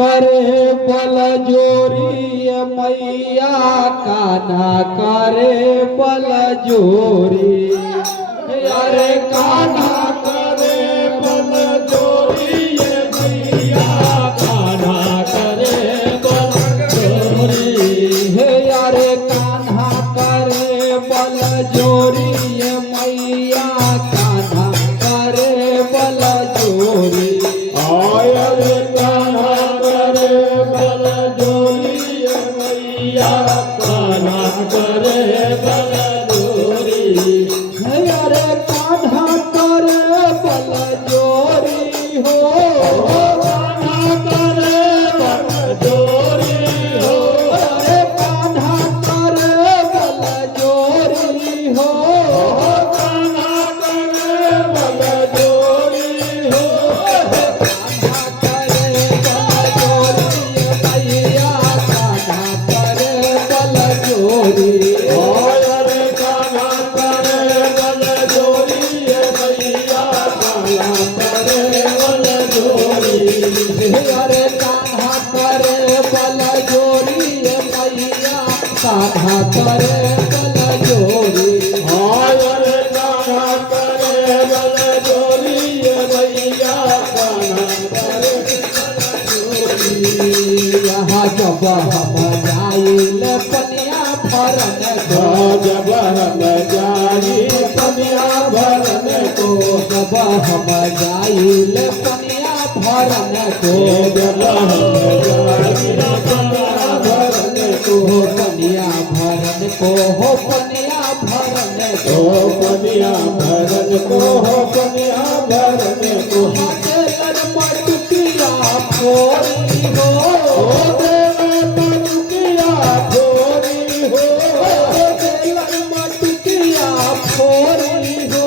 करे बल जोरी मैया कान्हा करे बल जोरी अरे कान्हा करे बल जोरी मैया कान्हा करे बल जोरी हे अरे कान्हा करे बल जोरी मैया कान्हा करे बल जोरी रे कान्हा करे बल जोरी मैया कान्हा करे बल जोरी अरे कान्हा करे बल जोरी हो कान्हा करे बल जोरी हो अरे कान्हा करे बल जोरी हो कान्हा करे बल जोरी हो कान्हा करे बल जोरी मैया कान्हा करे बल जोरी रे कान्हा करे बल जोरी मैया कान्हा करे बल जोरी अरे कान्हा करे बल जोरी मैया कान्हा करे बल जोरी रे कान्हा करे बल जोरी मैया कान्हा करे यहाँ जब हम जाइल पनिया भरन को जब हम जाई पनिया भरन को जब हम जाइल पनिया भरन को जब हम जाई पनिया भरन को हो पनिया भरन को हो पनिया भरन को पनिया भरन को पनिया भरन को हाथेलन मटुकिया फोरी हो देवतुकिया भोरी हो हाथेलन मटुकिया फोरी हो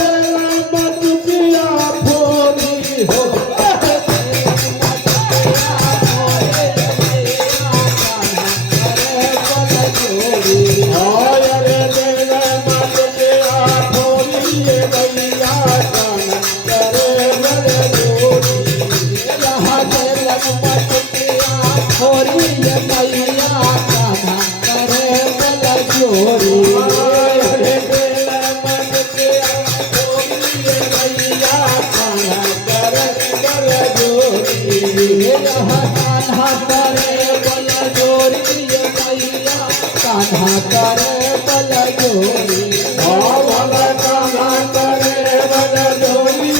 देवतुकिया भोरी हो रे देवतुकिया भोरी मैया कान्हा करे बल जोरी रे देवतुकिया भोरी मैया कान्हा करे बल जोरी कान्हा करे बल जोरी भल कान्हा करे बल जोरी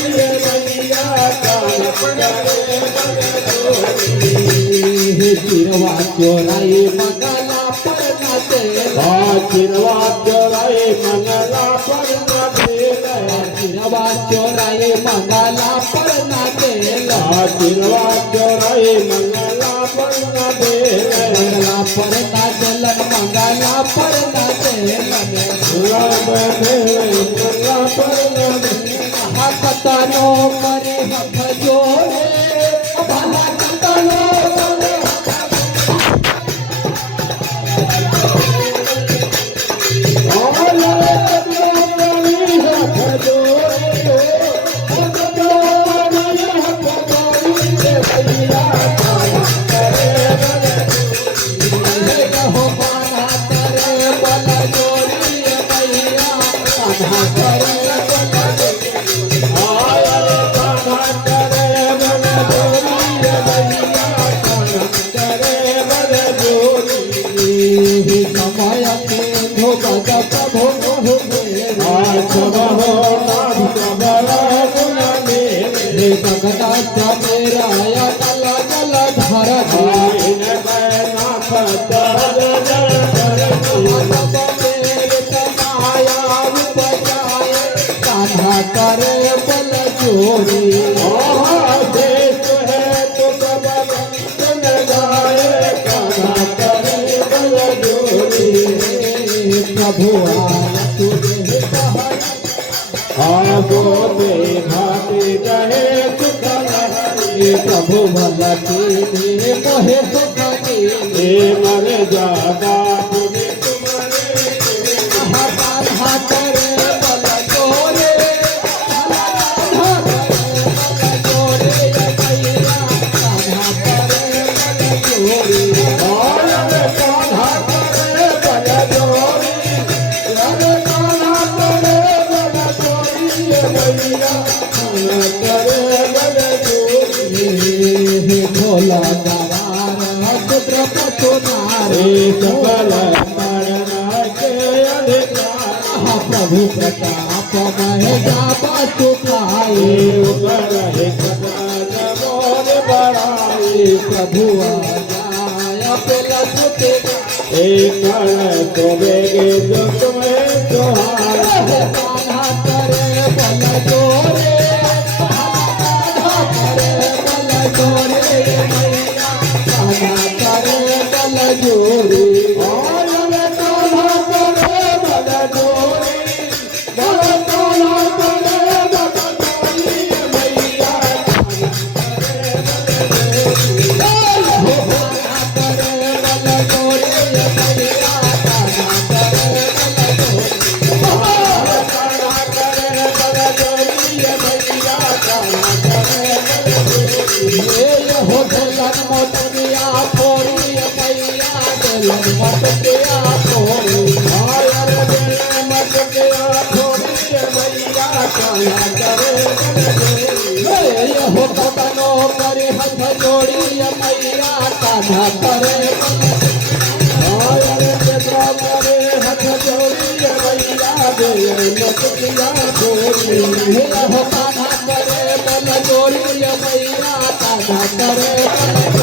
मैया कान्हा करे बल जोरी चिरवा चोराई मंगला पर न देला चिरवा चोराई मंगला पर न देला चिरवा चोराई मंगला पर न देला चिरवा चोराई मंगला पर न देला मंगला पर न देलन मंगला पर न देलन मंगला पर न देला कतनो करे हथ जोड़े भला कतनो करे हो कान्हा करे बल जोरी मैया कान्हा करे बल जोरी समय के धोखा प्रभु हो जगदा मेरा कल जल धर कान्हा करे बल जोरी देश है तो सब बंधन गाए कान्हा करे बल जोरी प्रभु आया तुझे आगो में भाती रहे सुख लहरी प्रभु भला के मोहे सुख के मर जादा तुम्हें तुम्हारे कान्हा करे बल जोरी कान्हा करे बल जोरी मैया कान्हा बोला गवार पुत्र पशुनार सकल मरना के अधिकार प्रभु प्रताप मह जाबा सुखाए उगर सकल मोर बड़ाई प्रभु आया पेला सुते एक तो बेगे जो तुम्हें जोहार कान्हा करे बल जोरे कान्हा करे बल जोरे मैया कान्हा करे बल जोरे हो गलन मोटरिया फोड़ी मैया गलन मोटरिया फोड़ी आयर बेले मत गया थोड़ी मैया काया करे हो कदनो करे हाथ जोड़ी मैया कान्हा करे आयर बेटा करे हाथ जोड़ी मैया दे मत गया थोड़ी हो कान्हा करे बल जोड़ी मैया कान्हा करे